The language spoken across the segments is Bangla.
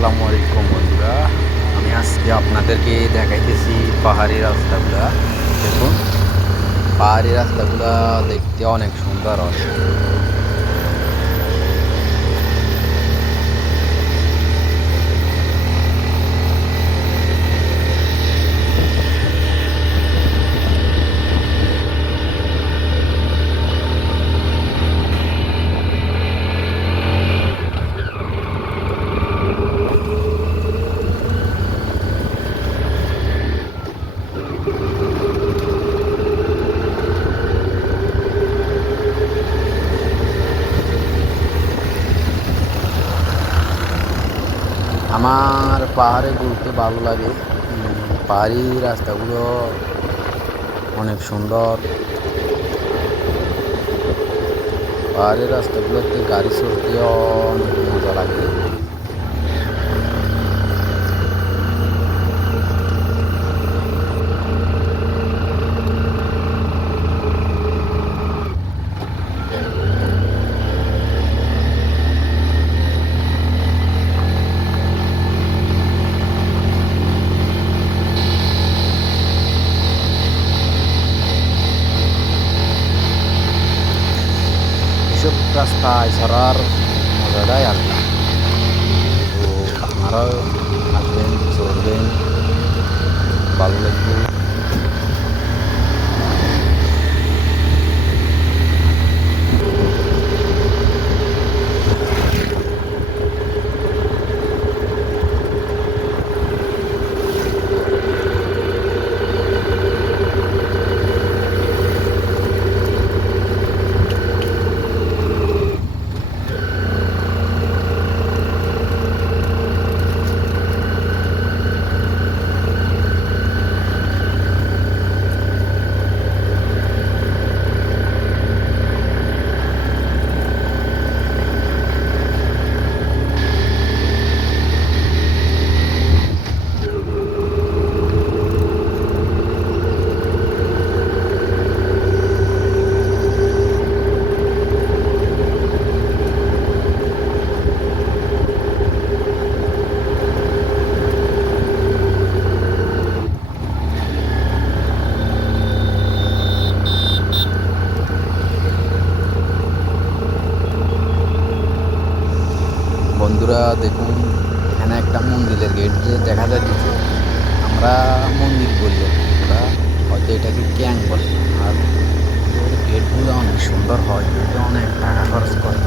আসসালামু আলাইকুম বন্ধুরা। আমি আজকে আপনাদেরকে দেখাইতেছি পাহাড়ি রাস্তাগুলা। দেখুন, পাহাড়ি রাস্তাগুলা দেখতে অনেক সুন্দর হয়। আমার পাহাড়ে ঘুরতে ভালো লাগে। পাহাড়ি রাস্তাগুলো অনেক সুন্দর। পাহাড়ি রাস্তাগুলোতে গাড়ি চড়তেও অনেক মজা লাগে। এসব রাস্তায় চড়ার মজাটাই আলাদা। তো আপনারাও আসবেন, চড়বেন, ভালো লাগবে। বন্ধুরা দেখুন, এখানে একটা মন্দিরের গেট যে দেখা যাচ্ছে, আমরা মন্দির বলি, ওরা হয়তো এটাকে ক্যাং বলে। আর গেটগুলো অনেক সুন্দর হয়, গেটে অনেক টাকা খরচ করে,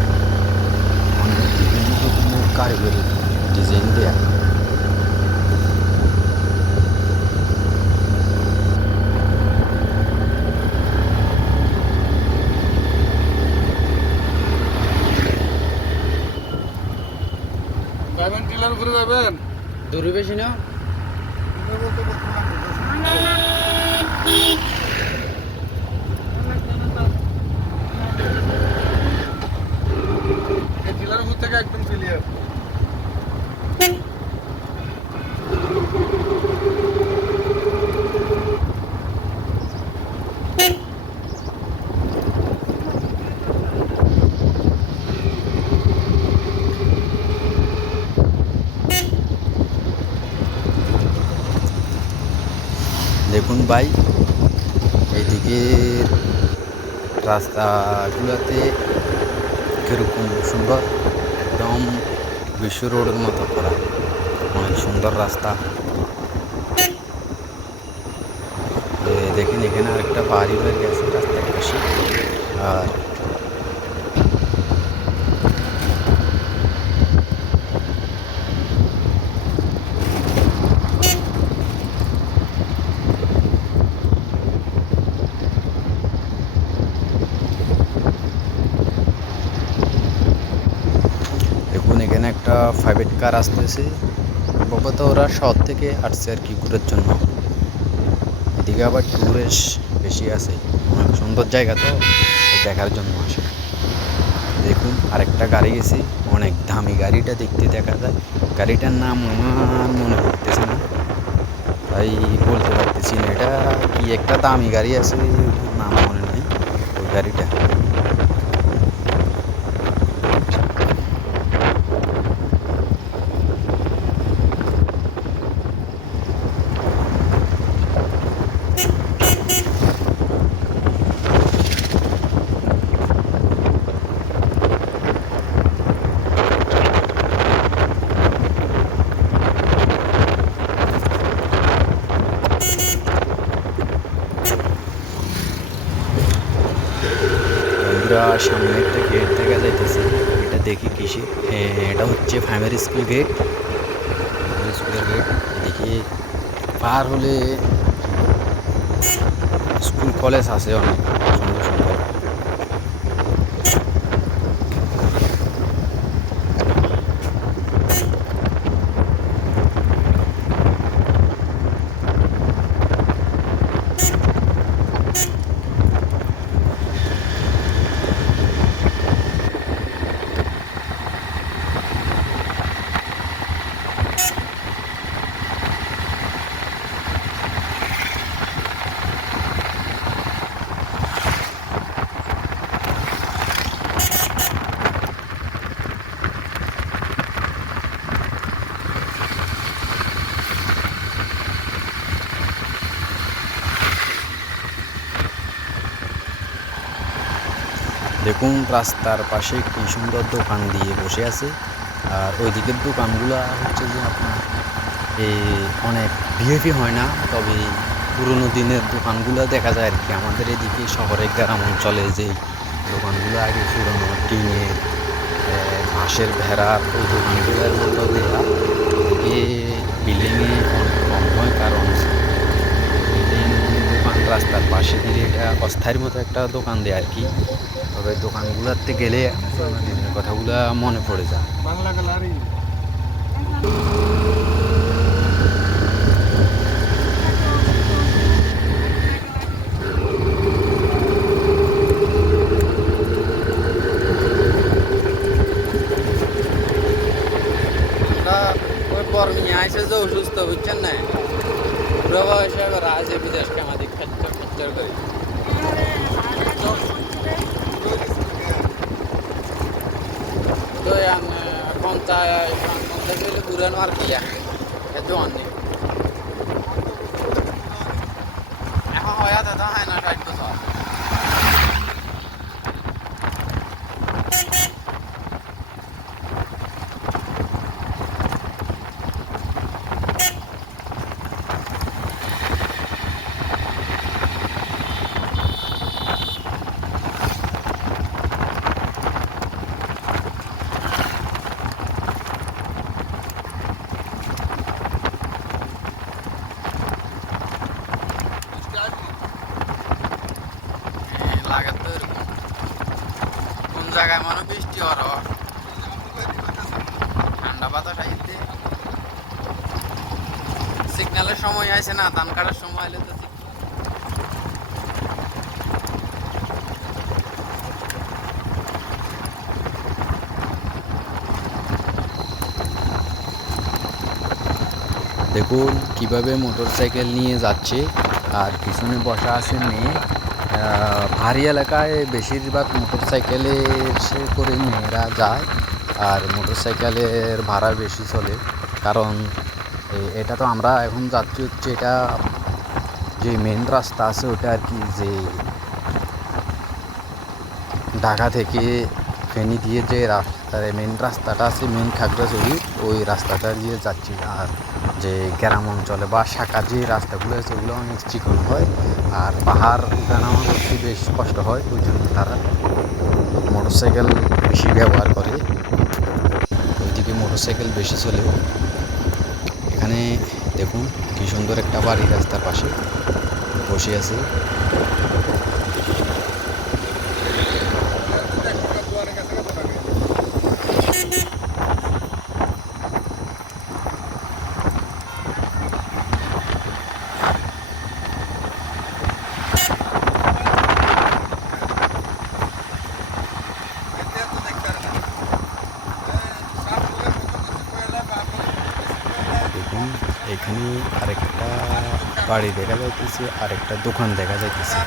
অনেক বিভিন্ন রকমের কারিগরি ডিজাইন দেয়া। যাবেন টিলার উপরে যাবেন দূরে বেশি না। এই টিলার উপর থেকে একদম ক্লিয়ার। দেখুন ভাই, এইদিকে রাস্তাগুলোতে কীরকম সুন্দর, একদম বিশ্ব রোডের মতো করা, অনেক সুন্দর রাস্তা। দেখেন এখানে আরেকটা বাড়ি হয়ে গেছে রাস্তার পাশে। আর দেখুন এখানে একটা প্রাইভেট কার আসতেছে, সম্ভবত ওরা শহর থেকে আসছে আর কি ঘুরের জন্য। এদিকে আবার ট্যুরিস্ট বেশি আছে, অনেক সুন্দর জায়গা, তো দেখার জন্য আসে। দেখুন আরেকটা গাড়ি গেছে, অনেক দামি গাড়িটা দেখতে দেখা যায়। গাড়িটার নাম আমার মনে পড়তেছে না, তাই বলতে পারতেছি না। এটা কি একটা দামি গাড়ি আছে, নাম মনে নেই ওই গাড়িটা। কিসে, এটা হচ্ছে প্রাইমারি স্কুল গেট, প্রাইমারি স্কুলের গেট। এদিকে পার হলে স্কুল কলেজ আছে অনেক সুন্দর সুন্দর। দেখুন রাস্তার পাশে কি সুন্দর দোকান দিয়ে বসে আছে। আর ওই দিকের দোকানগুলো হচ্ছে যে আপনার এই অনেক ভিআইপি হয় না, তবে পুরোনো দিনের দোকানগুলো দেখা যায় আর কি। আমাদের এদিকে শহরের গ্রাম অঞ্চলে যে দোকানগুলো আগে পুরোনো টিনের বাঁশের ভেড়ার ওই দোকানগুলোর মতো দেওয়া, এদিকে বিল্ডিংয়ে অনেক কম হয়, কারণ বিল্ডিং দোকান রাস্তার পাশে দিলে এটা অস্থায়ীর মতো একটা দোকান দেয় আর কি। তবে দোকানগুলোতে গেলে পুরোনো দিনের কথাগুলো মনে পড়ে যায়। বাংলা গ্যালারি ওই বর্মিয়া আইসে যে অসুস্থ বুঝছেন না, বুড়ো বয়সে এবার আছে বিদেশ কামাদি খেচ্চর খেচ্চর করে। তো পঞ্চাশ গেলে ঘুরানো আর কি জোয়ান নেই এখন হয় দাদা হয় না 60 বছর। লাগে তো এরকম কোন জায়গায় মনে বৃষ্টি হওয়ার ঠান্ডা বাতাস আইতে সিগন্যালের সময় আইছে না, ধান কাটার সময় আইলে তো দেখুন কিভাবে মোটরসাইকেল নিয়ে যাচ্ছে আর পিছনে বসা আছে মেয়ে। ভারী এলাকায় বেশিরভাগ মোটরসাইকেলে সে করে মেয়েরা যায়, আর মোটরসাইকেলের ভাড়া বেশি চলে, কারণ এটা তো আমরা এখন যাচ্ছি হচ্ছে এটা যে মেন রাস্তা আছে ওটা আর কি, যে ঢাকা থেকে ফেনী দিয়ে যে রাস্তার মেন রাস্তাটা আছে, মেন খাগড়াছড়ি, ওই রাস্তাটা দিয়ে যাচ্ছি। আর যে গ্রাম অঞ্চলে বা শাখা যে রাস্তাগুলো আছে ওগুলো অনেক চিকন হয়, আর পাহাড় উঠানামা করতে বেশ কষ্ট হয়, ওই জন্য তারা মোটরসাইকেল বেশি ব্যবহার করে। ওইদিকে মোটরসাইকেল বেশি চলে। এখানে দেখুন কি সুন্দর একটা বাড়ি রাস্তার পাশে বসে আছে। দেখুন এখানে আরেকটা বাড়ি দেখা যাইতেছে, আরেকটা দোকান দেখা যাইতেছে।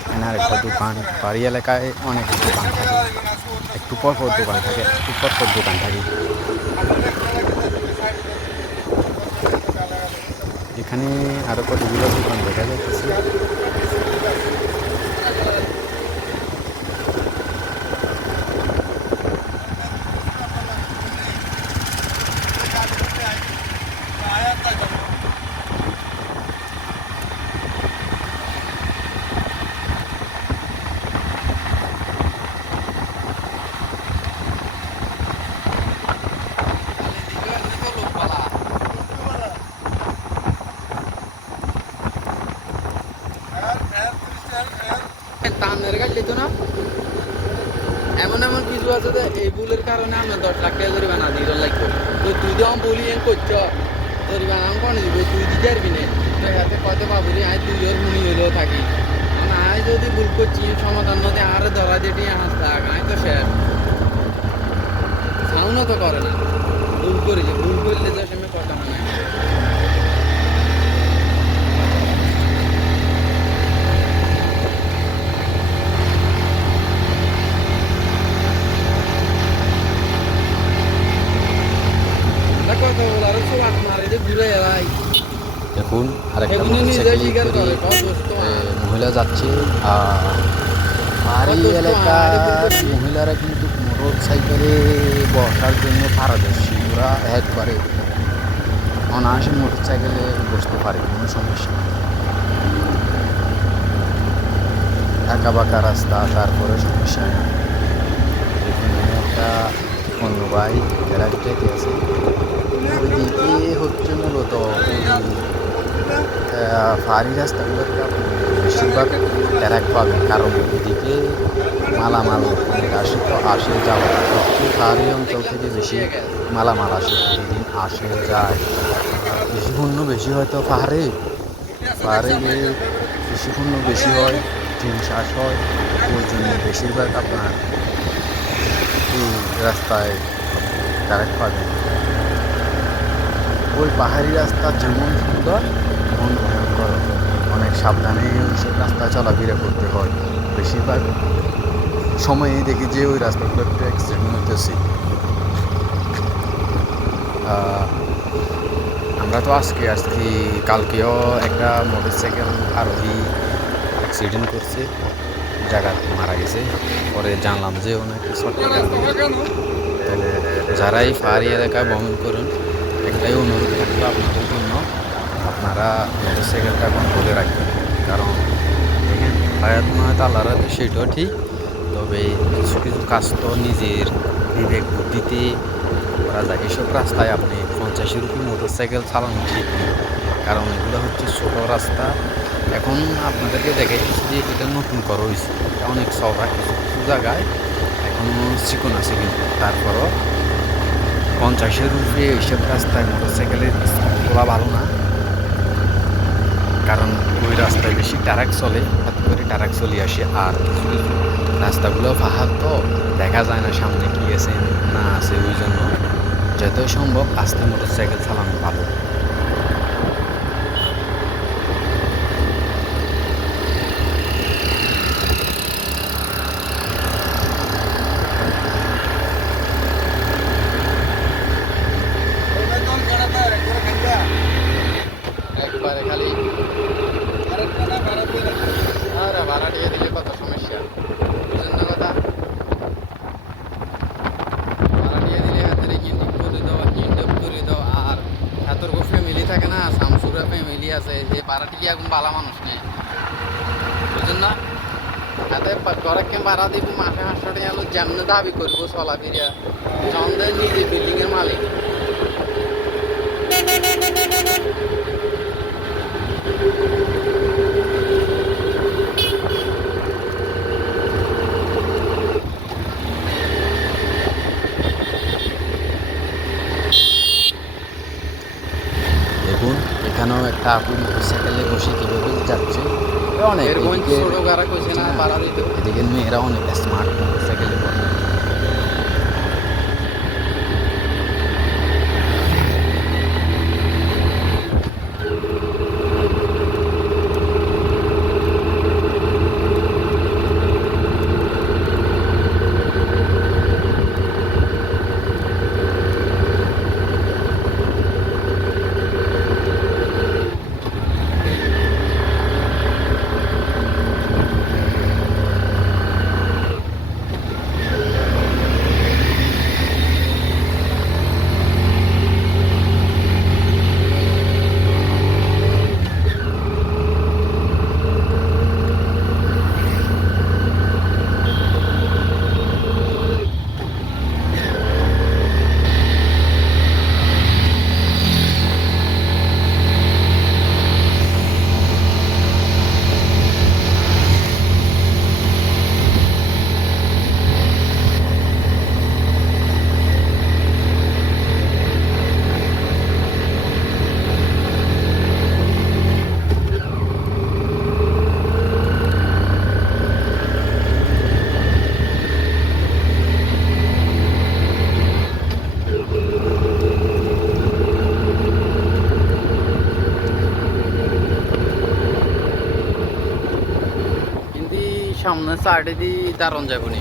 এখানে আরেকটা দোকান, বাড়ি এলাকায় অনেক দোকান থাকে, একটু পর পর দোকান থাকে, একটু পর পর দোকান থাকে। এখানে আরো কতগুলো দোকান দেখা যাইতেছে। টানের গাড়ি দিত না এমন এমন কিছু আছে যে এই ভুলের কারণে আমরা 10 লাখ টাকা জরিমানা দিয়ে লাগবে তো তুই তো আমি বলি করছ জরিমানা আমি কনে দিব তুই দিতে পারবি না তো হাতে কত বাবুরি আয় তুই ওর হুনি হইলেও থাকি আয় যদি ভুল করছি সমাধান মধ্যে আর ধরা যেটি হাস থাক আয় তো শেষ সাউন্ডও তো করে না ভুল করেছে ভুল করলে তো সে কথা মানে দেখুন আরেকটা মহিলা যাচ্ছে পাহাড়ি এলাকার মহিলারা কিন্তু মোটর সাইকেলে বসার জন্য পারদর্শী ওরা হেড করে অনায়াসে মোটর সাইকেলে বসতে পারে কোনো সমস্যা নেই আঁকা বাঁকা রাস্তা তারপরে সমস্যা নেই এখানে একটা অন্য ভাই এরা যেতে আছে ওইদিকে হচ্ছে মূলত পাহাড়ি রাস্তাগুলোতে আপনি বেশিরভাগ ট্যারাক পাবেন কারণ ওইদিকে মালামাল অনেক আসে তো আসে যাওয়া সবচেয়ে পাহাড়ি অঞ্চল থেকে বেশি মালামাল আসে প্রতিদিন আসে যায় কৃষি পণ্য বেশি হয়তো পাহাড়ে গিয়ে কৃষি পণ্য বেশি হয় টিন চাষ হয় ওই জন্য বেশিরভাগ আপনার এই রাস্তায় ট্যারাক পাবেন ওই পাহাড়ি রাস্তা যেমন সুন্দর তেমন ভয়ঙ্কর অনেক সাবধানে ওইসব রাস্তায় চলাফেরা করতে হয় বেশিরভাগ সময়ে দেখি যে ওই রাস্তাগুলো একটু অ্যাক্সিডেন্ট হতেছে আমরা তো আজকে কালকেও একটা মোটর সাইকেল আরোহী অ্যাক্সিডেন্ট করছে জায়গাতে মারা গেছে পরে জানলাম যে ওনাকে যারাই পাহাড়ি এলাকায় ভ্রমণ করুন একটাই অনুরোধ থাকবে আপনাদের জন্য আপনারা মোটর সাইকেলটা কন্ট্রোলে রাখবেন কারণ দেখেন হায়াত মাহাত আল্লাহর হাতে সেটাও ঠিক তবে কিছু কিছু কাজ তো নিজের বিবেক বুদ্ধিতে করা যায় এসব রাস্তায় আপনি 50 রুপি মোটর সাইকেল চালানো ঠিক নেই কারণ এগুলো হচ্ছে ছোটো রাস্তা এখন আপনাদেরকে দেখাইতেছি যে এটা নতুন করা হয়েছে অনেক চওড়া কিছু কিছু জায়গায় এখনও চিকন আছে কিন্তু তারপরও 50 রুপি এইসব রাস্তায় মোটর সাইকেলের তোলা ভালো না কারণ ওই রাস্তায় বেশি ট্রাক চলে হঠাৎ করে ট্রাক চলে আসে আর কিছু কিছু রাস্তাগুলো পাহাড় তো দেখা যায় না সামনে কি আছে না আছে ওই জন্য যতই সম্ভব আস্তে মোটর সাইকেল চালানো ভালো একবারে খালি আরে ভাড়া দিয়ে দিলে কত সমস্যা বুঝলেন না কথা ভাড়া দিয়ে দিলে হাতের ইন্ডিপ করে দাও আর এতটুকু ফ্যামিলি থাকে না শামসুরা ফ্যামিলি আছে যে ভাড়াটি কি এখন ভালো মানুষ নেই বুঝলেন না হাতে ঘরে কেন ভাড়া দিব মাসে 500 টাকা আলো যেমন দাবি করবো চলাফেরা সন্দেহ নিজে বিল্ডিংয়ের মালিক দেখুন এখানেও একটা আপু মোটরসাইকেলে বসে কীভাবে যাচ্ছে অনেক এদিকে মেয়েরা অনেক স্মার্ট মোটরসাইকেলে বসে মানে সাইডে দি দারুণ যাবো নি।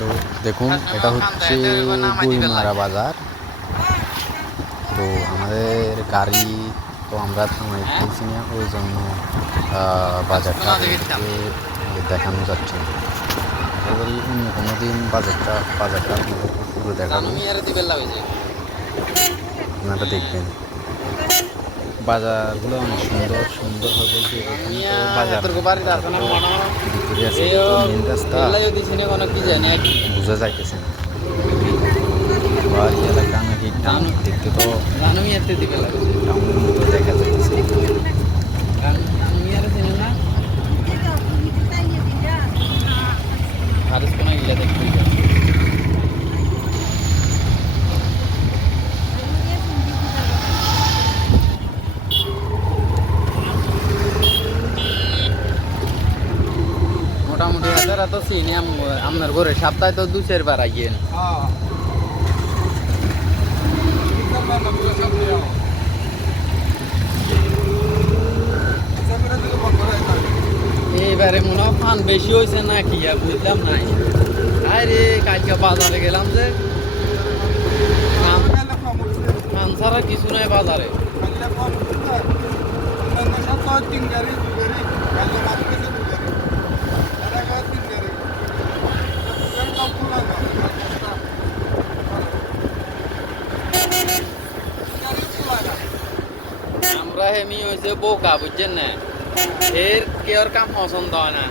তো দেখুন এটা হচ্ছে গুইমারা বাজার। তো আমাদের গাড়ি তো আমরা থামাইতেছি না, ওই জন্য বাজারটা আপনাদেরকে দেখানো যাচ্ছে না। আশা করি অন্য কোনো দিন বাজারটা আপনাদের পুরো দেখাবো, আপনারা দেখবেন। বাজারগুলো অনেক সুন্দর সুন্দর হবে যে এখানে তো বাজার ভিতরে আছে, মেন রাস্তা বোঝা যাইতেছে না। বা এই এলাকা নাকি টাউন দেখতে তো টাউনের মতো দেখা যাচ্ছে। মোটামুটি হাজারা তো চিনি আপনার ঘরে সপ্তাহে তো 2-4 বার আইয়েন। হ্যাঁ এইবারে মনে হয় ফান বেশি হয়েছে না কি বুঝলাম নাই। আরে কালকে বাজারে গেলাম যে ফান ছাড়া কিছু নাই বাজারে। আমরা হেমি হয়েছে বোকা বুঝছেন না, এর কেউর কাম পছন্দ হয় না,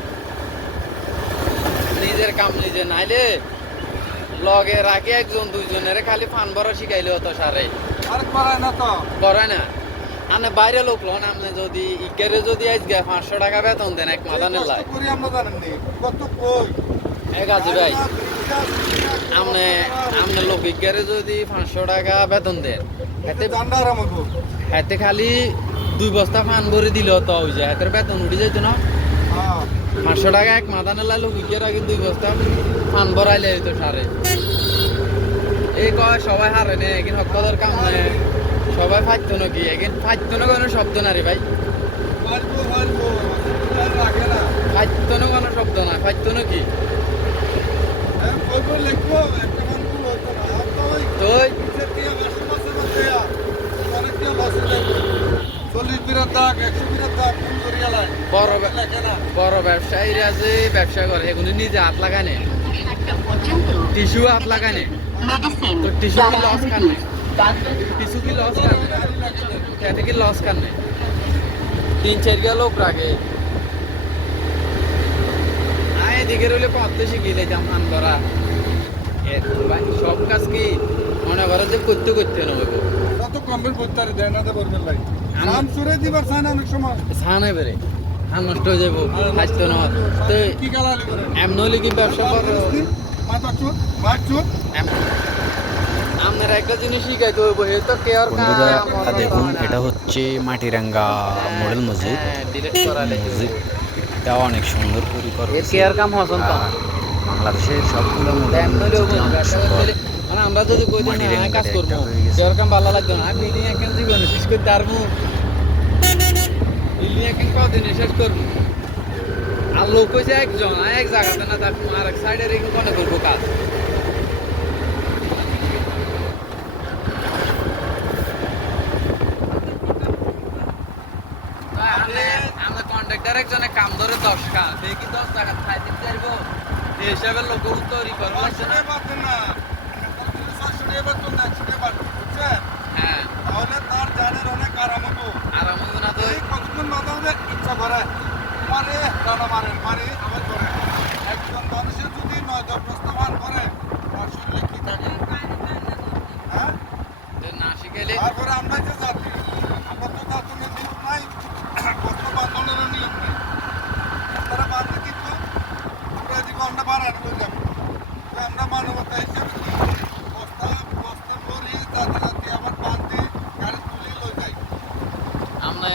নিজের কাম নিজে নাইলে লগে রাখি একজন দুইজনের খালি ফান ভরা শিখাইলে হতো সারে করে না। আনে বাইরে লোক লোন আপনি যদি ইকেরে যদি আজকে 500 টাকা বেতন দেন এক মাদানের লাই এক আছে ভাই, আপনি লোক ইকেরে যদি 500 টাকা বেতন দেন হাতে খালি 2 বস্তা ফান ভরে দিলে হতো ওই যে হাতের বেতন উঠে যেত না। 500 টাকা এক মাদানের লাই লোক ইকের আগে 2 বস্তা ফান ভরাইলে তো সারে। এই কয় সবাই হারে নে কিন্তু হকদার কাম নেই, সবাই ফাইতো নাকি এখন ফাইতো না কোনো শব্দ না রে ভাই, ফাইতো না কোনো শব্দ না, ফাইতো নাকি তুই বড় ব্যবসায়ীরা যে ব্যবসা করে এগুলো নিজে হাত লাগায় নে, টিস্যু হাত লাগায় নে, তো টিস্যু কি লস খান নে, টিস্যু কি লস খান খেতে কি লস খান নে 3-4 লোক রাখে। আয় এদিকে রইলে করতে শিখিলে জামান করা সব কাজ কি মনে করে যে করতে করতে নেবো কত কমপ্লিট করতে পারে দেয় না করবেন ভাই নাম সুরে দিবার চায় না অনেক সময় ছানে বেরে ধান নষ্ট হয়ে যাবো খাইতো না তো কি গালালি করে এমন হলে কি ব্যবসা করো। আপনারা একটা জিনিস শিখাইতে হইব, হে তো কেয়ার দেখুন এটা হচ্ছে মাটিরাঙ্গা মডেল মসজিদ। মসজিদটা অনেক সুন্দর কেয়ার কাম হসন তো বাংলাদেশের সবগুলো মানে আমরা যদি কই দিই কাজ করবো কেয়ার কাম ভালো লাগতো না, বিল্ডিং এখন জীবনে শেষ করতে পারবো, বিল্ডিং এখন কদিনে শেষ করবো। আর লোক হয়েছে একজন এক জায়গাতে না তার আর এক সাইডে রেখে মনে করবো কাজ। আমরা কন্ট্রাক্টর একজনে কাম ধরে 10 কাজ দেখি 10 টাকা খাইতে পারবো এই হিসাবে লোক তৈরি করবো না হ্যাঁ তাহলে তার জানের অনেক আরাম হতো না তো কতক্ষণ মাথা ইচ্ছা করে মানে দাদা মারেন মানে আবার করে একজন মানুষের যদি 9-10 বস্তা মান করে তার শরীরে কি থাকে হ্যাঁ না শিখাইলে তারপরে আমরা যে জাতি আমরা তো জাতীয় নিয়ম নাই, বস্তা বাঁধনের নিয়ম নেই, আপনারা বাঁধতে কিন্তু আমরা এদিকে আমরা বাড়ান করে যাবো আমরা মানবতা হিসেবে বস্তা বস্তা লরি জাতি জাতি আবার বাঁধতে গাড়ি তুলে লই যাই আপনার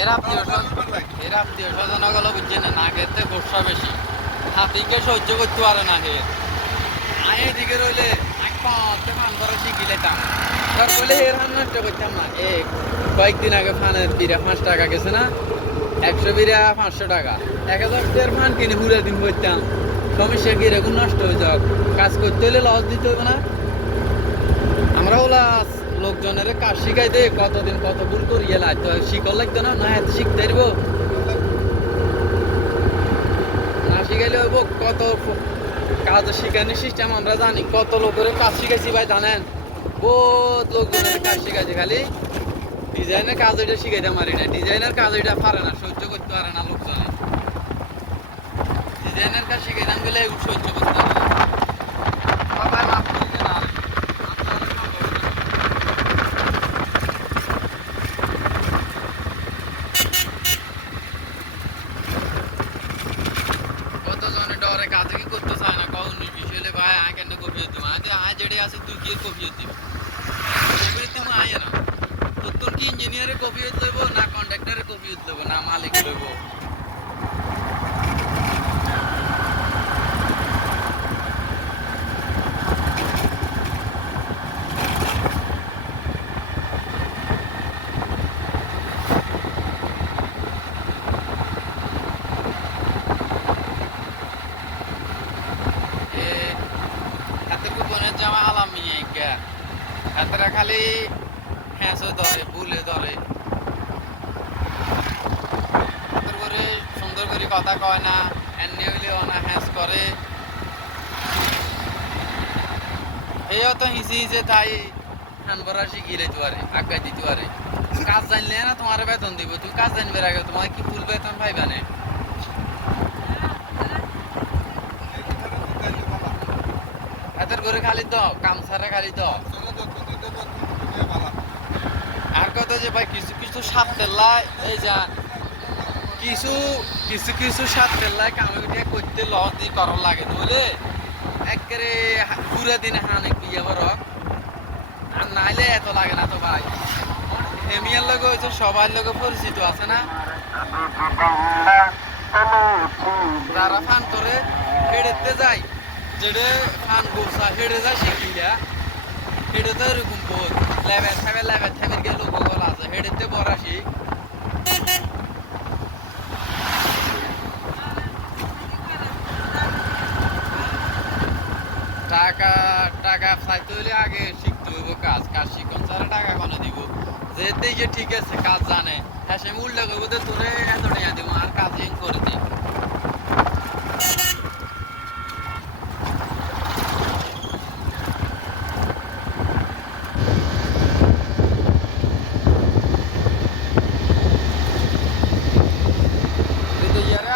এর আত্মীয় স্বজন গেল বুঝছেন না খেতে গোসা বেশি হাতিকে সহ্য করতে পারে না হে আয় এদিকে রইলে এক পাঁচতে ফান করা শিখি লেতাম তার বলে এর হান নষ্ট করতাম না। কয়েকদিন আগে ফানের 5 টাকা গেছে না 100 বিরা 500 টাকা, 1000 টাকার মান কিনে পুরো দিন করতাম। সমস্যা কি এরকম নষ্ট হয়ে যাক, কাজ করতে হলে লস দিতে হবে না? আমরা ওলা লোকজনের কাজ শিখাই দে, কতদিন কত ভুল করিয়ে লাগতো, শিকল লাগতো না, না এত শিখতে পারবো না? শিখাইলে হইব কত কাজ শিখানোর সিস্টেম আমরা জানি, কত লোকের কাজ শিখাইছি ভাই জানেন? বহুত লোকজনের কাজ শিখাইছি, খালি ডিজাইনের কাজ ওইটা শিখাইতে পারি না। ডিজাইনের কাজ ওইটা পারে না, সহ্য করতে পারে না লোকজনে। ডিজাইনের কাজ শিখাইতাম গেলে এগুলো সহ্য করতে পারে না। সবাই মাফ করে দেন আর কতজনে ডরে কাজে কি করতে চায় না, কখন বিষয়ে ভাই আয় কেন কপিয়ে দিব, আয় যেটা আছে তুই কি কপিয়ে দিবি, কপিয়ে দিব আয় না। তোর কি ইঞ্জিনিয়ারে কপিয়ে দেবো, না কন্ট্রাক্টরে কপিয়ে দেবো, না মালিক দেবো? হাতের কুপনের জামা আলাম নিয়ে হাতেরা খালি হ্যাঁসও ধরে, ভুলে ধরে, হাতের করে সুন্দর করে কথা কয় না, এমনি হইলেও না হ্যাঁস করে। এইও তো হিসে হিসে তাই হান ভরা শিখিয়ে দিতে পারে, আগাই দিতে পারে। কাজ জানলে না তোমার বেতন দিব, তুমি কাজ জানবে আগে, তোমার কি ফুল বেতন পাইবা না? হাতের করে খালি দাও, কামসারে খালি দাও। আর কত যে ভাই কিছু কিছু সাত তেল্লায় এই যা কিছু কিছু কিছু সাত তেল্লায় কামে উঠে করতে লস দিয়ে করার লাগে, নইলে একেবারে পুরো দিনে হানে বিয়ে বড় আর নাইলে এত লাগে না তো ভাই। ফ্যামিলির লোক হয়েছে, সবার লোকে পরিচিত আছে না, যারা ফান করে হেঁড়েতে যায়, যেটা ফান গোসা হেঁড়ে যায় শিখিয়া, হেঁড়ে তো এরকম বোধ লেভেল থামের গিয়ে লোক গলা আছে, হেঁড়েতে বরাসি টাকা টাকা চাইতে হলে আগে শিখতে হইব কাজ, কাজ শিখন ছাড়া টাকা কোনো দিব। যেতে যে ঠিক আছে কাজ জানে, হ্যাঁ সে উল্টা করবো তো তোরে এত টাকা দিব আর কাজ করে দিই।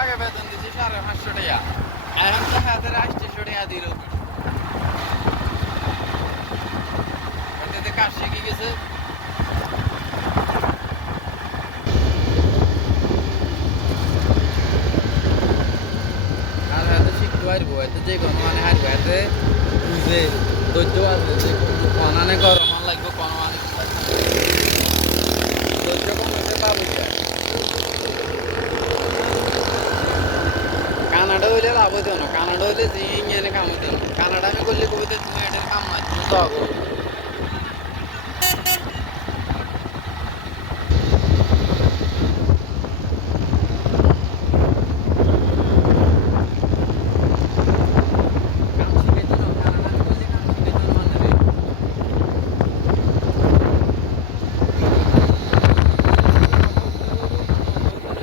আগে বেতন দিচ্ছি 550 টাকা, এখন তো হাতের 800 টাকা দিল। এতে কাজ শিখে গেছে। আর হাতে শিখতে পারবো, এতে যে কোনো মানে হারবো, এতে বুঝে ধৈর্য আছে যে কনানে গরম লাগবে, কোনো মানে ধৈর্য কম হতে পাবো। কানাডা হইলে লাভ হইতো না, কানাডা হইলে যে ইঞ্জিনে কাম হইতো না। কানাডা আমি করলে কবিতা তুমি এটার কাম না, তুমি তো আগো কাম শিখাইতো না, কানাডা আমি করলে কাম শিখাইতো না মানে রে।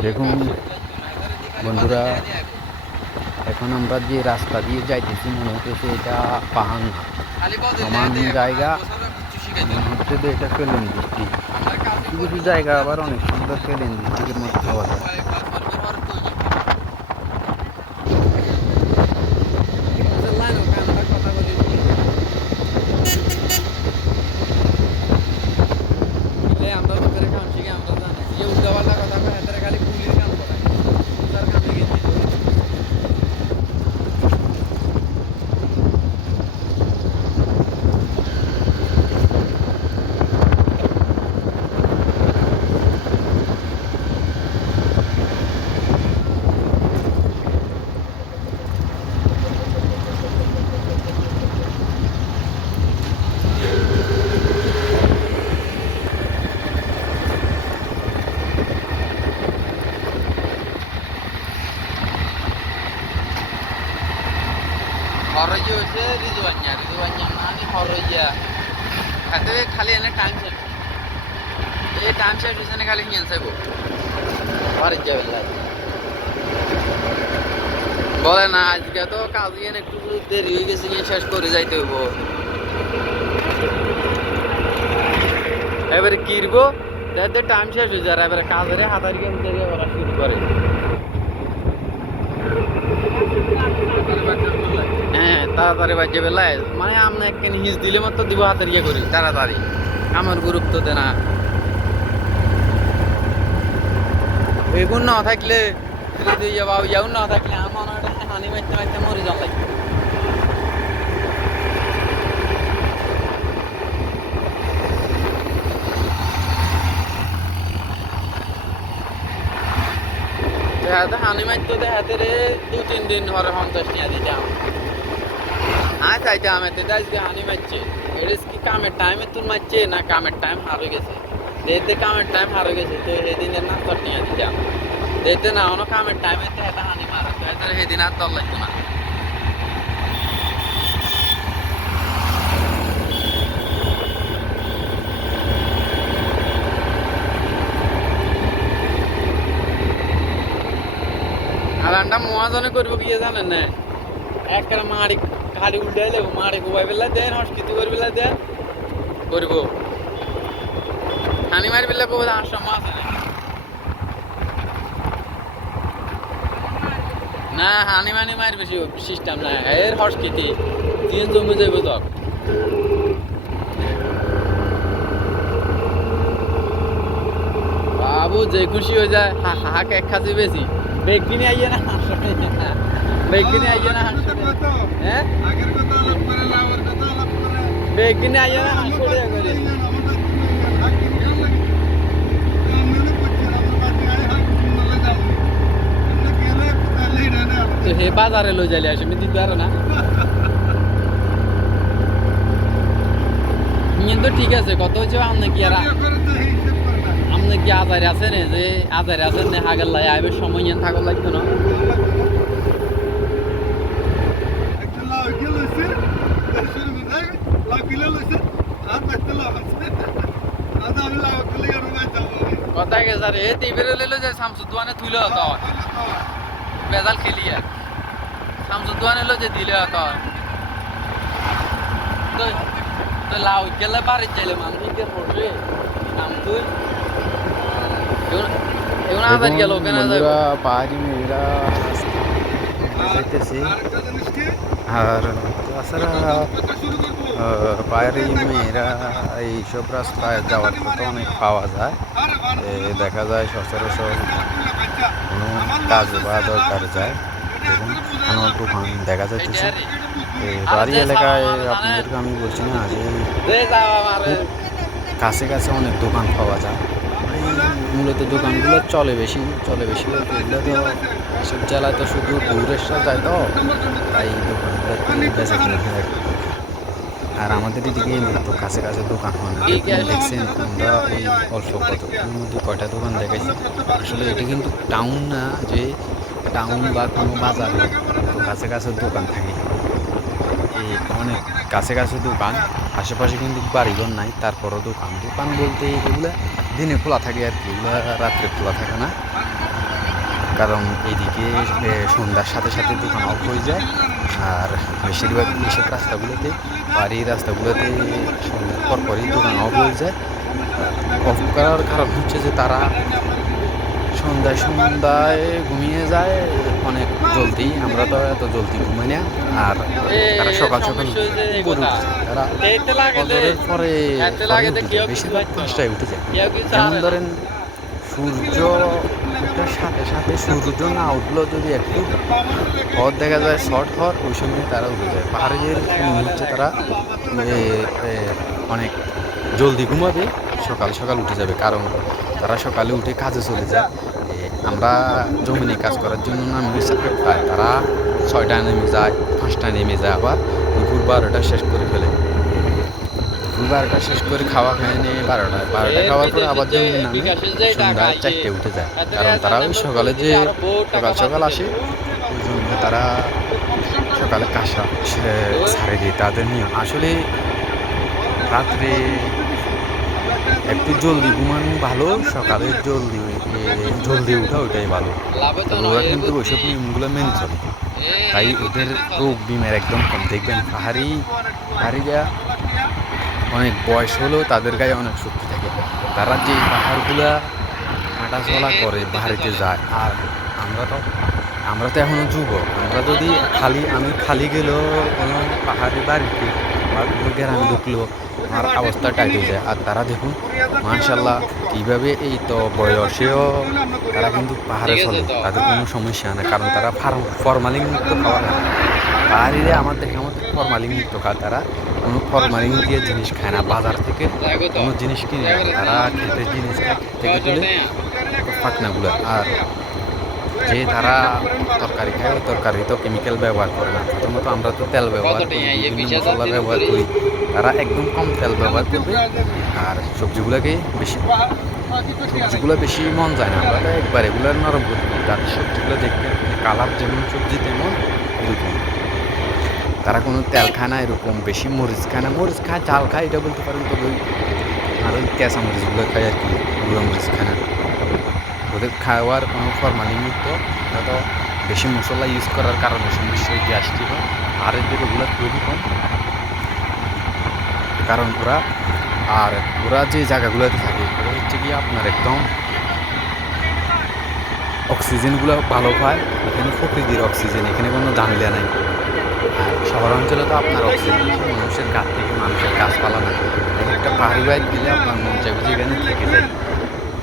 দেখুন বন্ধুরা, এখন আমরা যে রাস্তা দিয়ে যাইতেছি মনে হচ্ছে এটা পাহাড় না, সমান জায়গা মনে হচ্ছে যে এটা প্লেন ডিস্ট্রিক্ট। কিছু কিছু জায়গা আবার অনেক সুন্দর প্লেন ডিস্ট্রিক্টের মধ্যে পাওয়া যায়। আমরা লোকের কাম শিখে আমরা জানি যে উল্টাপাল্টা কথা কয়, হাতের খালি পুলির কাম করায়, তার কামে গেছি। হাতে খালি এনে টাইম শেষ এই টাইম শেষ হয়েছে খালি নিয়ে চাইব বাড়ির যাবে বলে না আজকে তো কাজ গিয়ে একটু দেরি হয়ে গেছে নিয়ে শেষ করে যাইতে হইব এবারে কিরবো তাদের টাইম শেষ হয়ে যায় এবারে কাজের হাতার গিয়ে ওরা শুরু করে হ্যাঁ তাড়াতাড়ি বাজে বেলায় মানে আমরা একখানে হিস দিলে মাত্র দিব হাতের ইয়ে করি তাড়াতাড়ি আমার গুরুত্ব দে না এগুন না থাকলে ইয়াও না থাকলে আমার হানি মারতে মারতে মরে যাওয়া লাগবে দেখাতে হানি মারতে দেখাতে রে 2-3 দিন ধরে 50 টাকা দিতাম চাইতে আমি তো আজকে হানি মারছে এটা কি কামের টাইমে তুল মারছে না কামের টাইম হারে গেছে দেখতে কামের টাইম হারে গেছে তো সেদিনের না 70 টাকা দিতাম দেখতে না অন্য কামের টাইমে তো এটা হানি মারা তো সেদিন আর দল লাগতো না আর আন্ডা মহাজনে করবো কি জানেন না একটা মাড়ি গাড়ি উল্টাই দেবো মাড়ি কোবাই বেলা দেন হসকিতি করে বেলা দেন করবো হানি মারি বেলা কোথাও আসাম আছে না হানি মানি মার বেশি সিস্টেম না এর হসকিতি দিন জমে যাইব তো বাবু যে খুশি হয়ে যায় হাক এক খাসি বেশি বেগ কিনে আইয়ে না বেগ কিনে আইয়ে না হ্যাঁ বেগ কিনে আইয়ে না করে তো হে বাজারে লই যাইলে আসে দিতে পারো না তো ঠিক আছে কত হচ্ছে আপনি কি আর আপনি কি আজারে আছেন যে আজারে আছেন না হাগের লাই আইবে সময় নিয়ে থাকার লাগতো না কথায় গেছে রে টিভিরে লইলো যে শামসুদ্দোয়ানে তুইলে হতো বেজাল খেলিয়া শামসুদ্দোয়ানে লো যে দিলে হতো তো লাউ গেলে বাড়ির যাইলে মানুষ কে পড়বে নাম তুই এখন আবার গেল কেন যাবে পাহাড়ি মেয়েরা যাইতেছি আর তাছাড়া পাহাড়ি মেয়েরা এইসব রাস্তায় যাওয়ার কথা অনেক পাওয়া যায় দেখা যায় সচরাচর কোনো কাজে বা দরকার যায় দেখুন কোনো দোকান দেখা যাইতেছে বাড়ি এলাকায় আপনাদেরকে আমি বলছি না যে কাছে কাছে অনেক দোকান পাওয়া যায় মূলত দোকানগুলো চলে বেশি বলতে এগুলো তো এসব জেলায় তো শুধু টুরিস্টরা যায় তো তাই দোকানগুলো বেচা কিনে হয় আর আমাদের এদিকে তো কাছে কাছে দোকান হয় না দেখছেন আমরা এই অল্প কতক্ষণের মধ্যে কয়টা দোকান দেখাইছি আসলে এটা কিন্তু টাউন না যে টাউন বা কোনো বাজার কাছে কাছে দোকান থাকে এই অনেক কাছে কাছে দোকান আশেপাশে কিন্তু বাড়িঘর নাই তারপরও দোকান বলতে এগুলো দিনে খোলা থাকে আর কি এগুলো রাত্রে খোলা থাকে না কারণ এইদিকে সন্ধ্যার সাথে সাথে দোকান অফ হয়ে যায় আর বেশিরভাগ এইসব রাস্তাগুলোতে বাড়ির রাস্তাগুলোতে সন্ধ্যার পরপরই দোকান অফ হয়ে যায় অফ করার কারণ হচ্ছে যে তারা সন্ধ্যায় ঘুমিয়ে যায় অনেক জলদি আমরা তো এত জলদি ঘুমাই না আর তারা সকাল করে তারা পরে বেশিরভাগ 5টায় উঠে যায় যেমন ধরেন সূর্য ওঠার সাথে সাথে সূর্য না উঠলেও যদি একটু পথ দেখা যায় শর্ট হওয়ার ওই সময় তারা উঠে যায় পাহাড়ের হচ্ছে তারা অনেক জলদি ঘুমাবে সকাল উঠে যাবে কারণ তারা সকালে উঠে কাজে চলে যায় আমরা জমিনে কাজ করার জন্য নামে সাপোর্ট পাই তারা 6টায় নেমে যায় 5টায় নেমে যায় আবার দুপুর 12টা শেষ করে ফেলে দুপুর 12টা শেষ করে খাওয়া খেয়ে নিয়ে 12টায় খাওয়ার পরে আবার জমিনে নামে সন্ধ্যায় 4টে উঠে যায় কারণ তারা ওই সকালে যে সকাল আসে ওই জন্য তারা সকালে কাজটা ছাড়ে দিয়ে তাদের নিয়ে আসলে রাত্রে একটু জলদি ঘুমানো ভালো, সকালে জলদি ওঠা ওইটাই ভালো। তবে ওরা কিন্তু ওইসব নিয়মগুলো মেনে চলে, তাই ওদের রোগ বিমার একদম কম। দেখবেন পাহাড়িরা অনেক বয়স হলেও তাদের গায়ে অনেক শক্তি থাকে। তারা যে পাহাড়গুলা হাঁটা চলা করে বাড়িতে যায়। আর আমরা তো এখনও যুবক, আমরা যদি আমি খালি গেলেও কোনো পাহাড়ি বাড়িতে বা কোনো গ্রামে ঢুকলেও আমার অবস্থা টাইট হয়ে যায়। আর তারা দেখুন মাশাআল্লাহ কীভাবে এই তো বয়সেও তারা কিন্তু পাহাড়ে চলে, তাদের কোনো সমস্যা না, কারণ তারা ফরমালিন মুক্ত খাওয়া না। পাহাড়িরা আমার দেখে ফরমালিন মুক্ত খায়, তারা কোনো ফরমালিন দিয়ে জিনিস খায় না, বাজার থেকে কোনো জিনিস কিনে না, তারা খেতে জিনিস থেকে তুলে পাখনাগুলো। আর যে তারা তরকারি খায় ওই তরকারি তো কেমিক্যাল ব্যবহার করে না, প্রথমত আমরা তো তেল ব্যবহার করি, বিভিন্ন মশলা ব্যবহার করি, তারা একদম কম তেল ব্যবহার করবে। আর সবজিগুলো বেশি মন যায় না, আমরা তো একবার এগুলো নরম করে দিই, তাদের সবজিগুলো দেখতে কালার যেমন সবজি তেমন এরকম। তারা কোনো তেল খায় না, এরকম বেশি মরিচ খায় না, মরিচ খায় ঝাল খায় এটা বলতে পারেন, তবে আর ওই কেঁচা মরিচগুলো খায় আর কি, গুঁড়ো মরিচ খায় না। ওদের খাওয়ার কোনো ফরমালিন মুক্ত, ওরা তো বেশি মশলা ইউজ করার কারণে সমস্যা গ্যাস্ট্রিক হয়। আর এদের ওগুলো খুবই কম, কারণ ওরা যে জায়গাগুলোতে থাকে ওরা হচ্ছে কি আপনার একদম অক্সিজেনগুলো ভালো পায়, এখানে প্রকৃতির অক্সিজেন, এখানে কোনো ঝামেলা নাই। আর শহর অঞ্চলে তো আপনার অক্সিজেন মানুষের গাছ থেকে, মানুষের গাছপালা না, একটা পাহাড়ি বাইক গেলে আপনার মন চাইবে যেখানে থেকে যায়,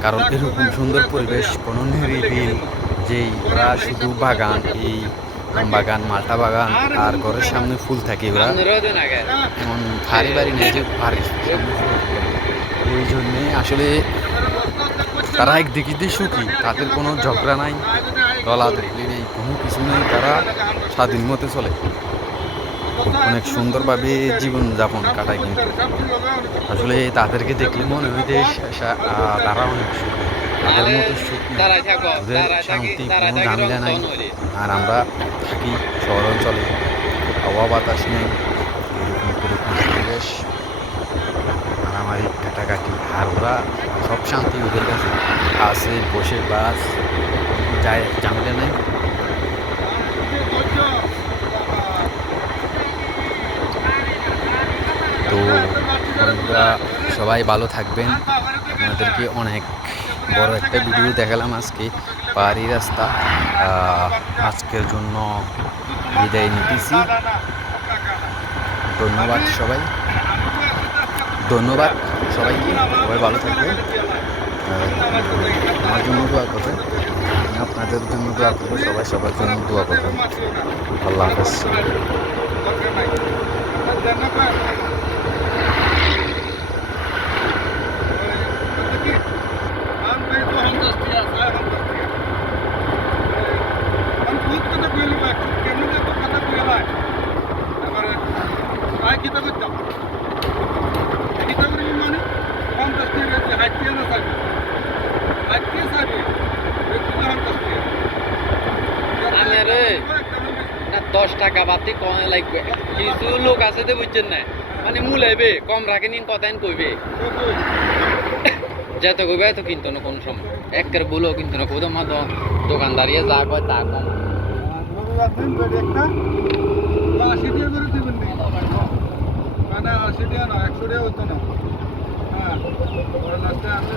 কারণ এরকম সুন্দর পরিবেশ কোনো নিরিবিল, যেই ওরা শুধু বাগান, এই আম বাগান, মালটা বাগান আর ঘরের সামনে ফুল থাকে, ওরা এমন ভারী বাড়ি নেই যে বাড়ির সামনে ফুল থাকে। ওই জন্যে আসলে তারা একদিকে দিয়ে সুখী, তাদের কোনো ঝগড়া নাই, দলাদলি নেই, কোনো কিছু নেই, তারা স্বাধীন মতে চলে, অনেক সুন্দরভাবে জীবনযাপন কাটায়। কিন্তু আসলে তাদেরকে দেখলে মনে হয় যে তারা অনেক সুখী, তাদের মতো সুখী, ওদের শান্তি, কোনো ঝামেলা নাই। আর আমরা থাকি শহর অঞ্চলে, হাওয়া বাতাস নেই, এরকম পরিবেশ, মারামারি কাটাকাটি, আর ওরা সব শান্তি ওদের কাছে আছে, বসে বাস যায়, ঝামেলা নেই। তো বন্ধুরা সবাই ভালো থাকবেন, আপনাদেরকে অনেক বড় একটা ভিডিও দেখালাম আজকে পাহাড়ি রাস্তা। আজকের জন্য বিদায় নিতেছি, ধন্যবাদ সবাইকে, সবাই ভালো থাকবেন। আমার জন্য দোয়া করবেন, আমি আপনাদের জন্য দোয়া করবো, সবাই সবার জন্য দোয়া করবেন। আল্লাহ হাফেজ। না 10 টাকা বাতি কম লাগবে, কিছু লোক আছে তো বুঝছেন না, মানে মূলাইবে কম রাখে নিন, কথা কইবে যেত কইবে এত কিনতো না কোনো সময়, একের বলেও কিনতো না, কোথাও মা দোকানদারিয়ে যা কয় তা কম। মানে 80 টাকা না, 100 টাকা হতো না। হ্যাঁ, লাস্টে আমি